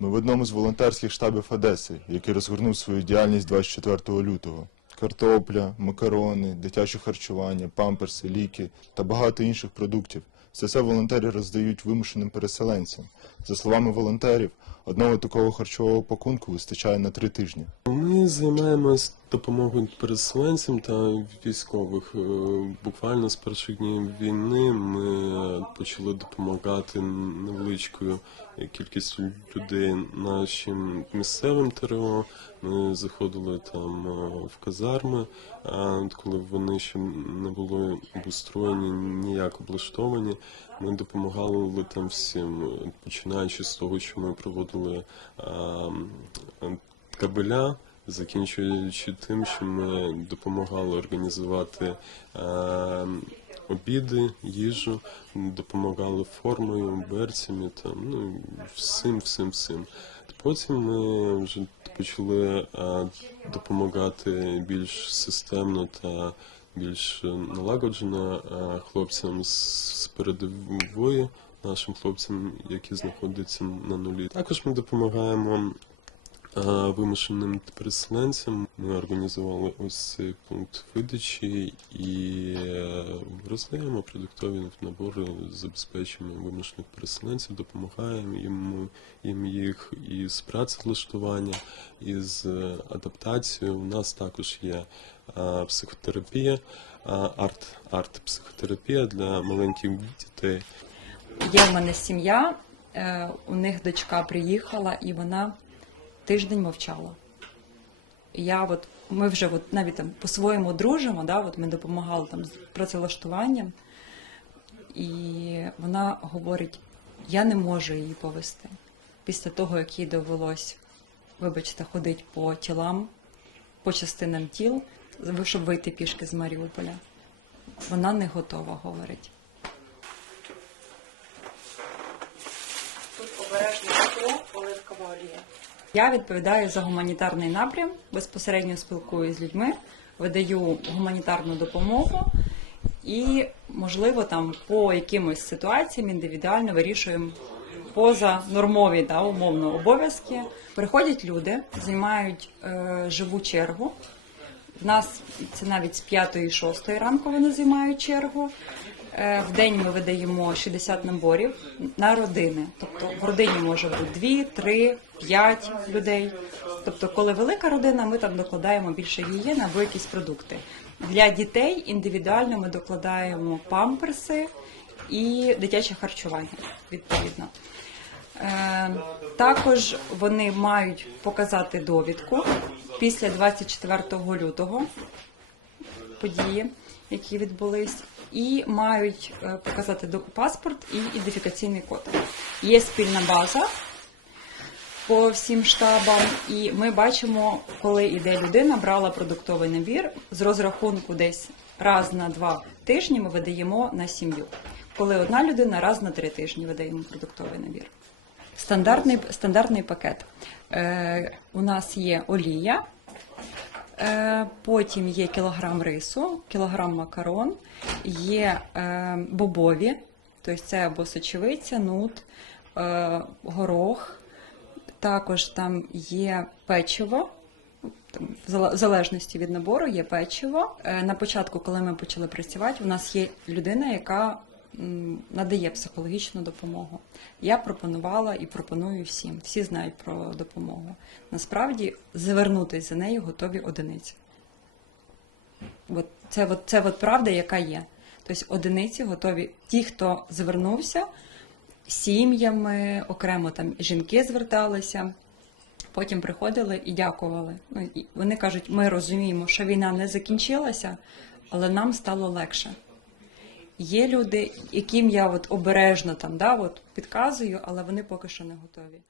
Ми в одному з волонтерських штабів Одеси, який розгорнув свою діяльність 24 лютого. Картопля, макарони, дитяче харчування, памперси, ліки та багато інших продуктів. Це все волонтери роздають вимушеним переселенцям. За словами волонтерів, одного такого харчового пакунку вистачає на три тижні. Ми займаємось допомогою переселенцям та військових. Е, Буквально з перших днів війни ми почали допомагати невеличкою кількістю людей нашим місцевим ТРО. Ми заходили там е, в казарми, а коли вони ще не були обустроєні, ніяк облаштовані. Ми допомагали там всім, починаючи з того, що ми проводили кабеля, закінчуючи тим, що ми допомагали організувати е, обіди, їжу, допомагали формою, берцями, там, ну, всім, всім, всім. Потім ми вже почали е, допомагати більш системно та більш налагоджено е, хлопцям з передової, нашим хлопцям, які знаходяться на нулі. Також ми допомагаємо вимушеним переселенцям. Ми організували ось цей пункт видачі і е, роздаємо продуктові набори, забезпечуємо вимушених переселенців, допомагаємо їм, їм їх із працевлаштування, із е, адаптацією. У нас також є психотерапія, арт, арт-психотерапія для маленьких дітей. Є в мене сім'я, е, у них дочка приїхала і вона тиждень мовчала. Я от, ми вже от навіть там по-своєму дружимо, да, от ми допомагали там з працевлаштуванням, і вона говорить: я не можу її повести. Після того, як їй довелось, вибачте, ходити по тілам, по частинам тіл, щоб вийти пішки з Маріуполя. Вона не готова, говорить. Тут обережно оливкова олія. Я відповідаю за гуманітарний напрям, безпосередньо спілкуюся з людьми, видаю гуманітарну допомогу і, можливо, там по якимось ситуаціям індивідуально вирішуємо поза нормові да, умовно обов'язки. Приходять люди, займають е, живу чергу. В нас це навіть з 5-6 ранку вони займають чергу. Е, В день ми видаємо 60 наборів на родини. Тобто в родині може бути 2, 3, 5 людей. Тобто, коли велика родина, ми там докладаємо більше гігієни або якісь продукти. Для дітей індивідуально ми докладаємо памперси і дитяче харчування відповідно. Е, Також вони мають показати довідку після 24 лютого події, які відбулись, і мають е, показати паспорт і ідентифікаційний код. Є спільна база по всім штабам, і ми бачимо, коли іде людина, брала продуктовий набір з розрахунку десь раз на два тижні ми видаємо на сім'ю. Коли одна людина раз на три тижні видаємо продуктовий набір. Стандартний, стандартний пакет. Е, у нас є олія, е, потім є кілограм рису, кілограм макарон, є е, бобові, тобто це або сочевиця, нут, е, горох, також там є печиво. В залежності від набору є печиво. Е, На початку, коли ми почали працювати, у нас є людина, яка надає психологічну допомогу. Я пропонувала і пропоную всім. Всі знають про допомогу. Насправді звернутися за нею готові одиниці. От це, от, це от правда, яка є. Тобто одиниці готові. Ті, хто звернувся сім'ями, окремо там жінки зверталися. Потім приходили і дякували. Ну, вони кажуть, ми розуміємо, що війна не закінчилася, але нам стало легше. Є люди, яким я от обережно там да, от підказую, але вони поки що не готові.